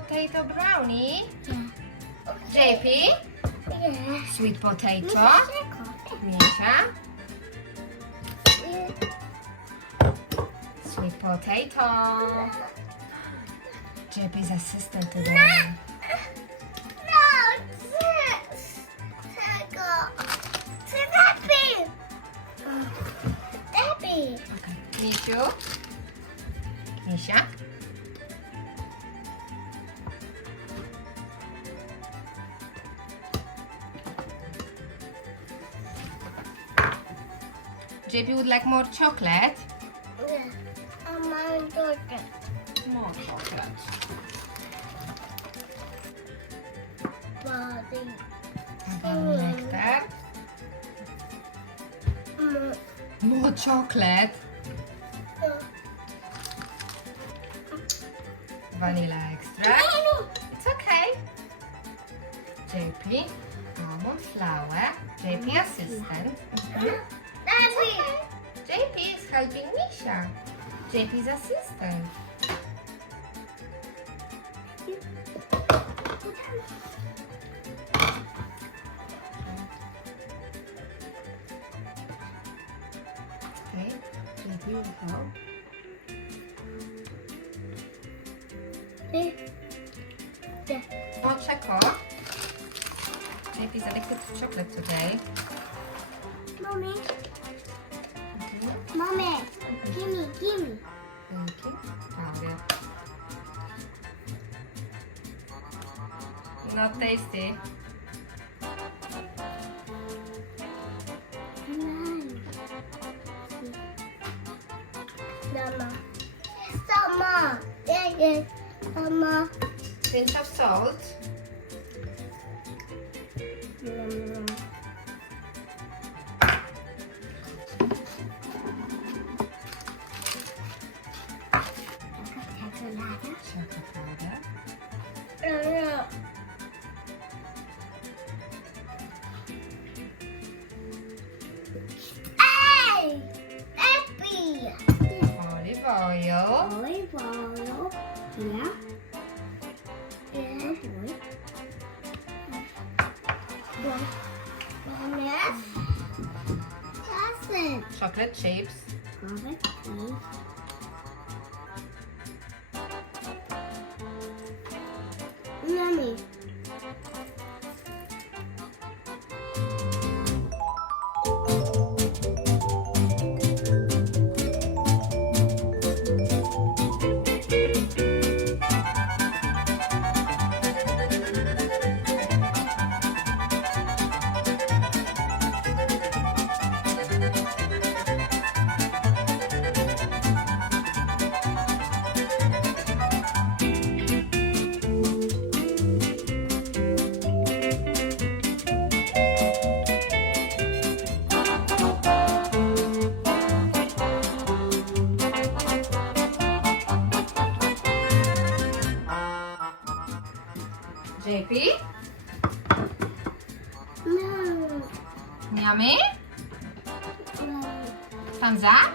Potato Brownie? Yeah. JP? Yeah. Sweet Potato? Misia? Sweet Potato. JP's assistant today. No, this. Tego. Happy. Happy. Okay. Misiu? Misia? JP would like more chocolate? Yeah. Almond chocolate. More chocolate. Body. Nectar? Mm. More chocolate? Vanilla extra? It's okay. JP, almond flour. JP assistant. Happy. JP is helping Misia. JP's assistant. Okay, JP will help. More choco. JP's addicted to chocolate today. Mommy. Mommy. Gimme. Thank you. Found it. Not tasty. Summer. Yeah. Summer. Pinch of salt. Chocolate powder. Hey! Happy! Olive oil. Olive oil. Yeah. Chocolate chips. Yummy. JP? No. Yummy? No. Thumbs up?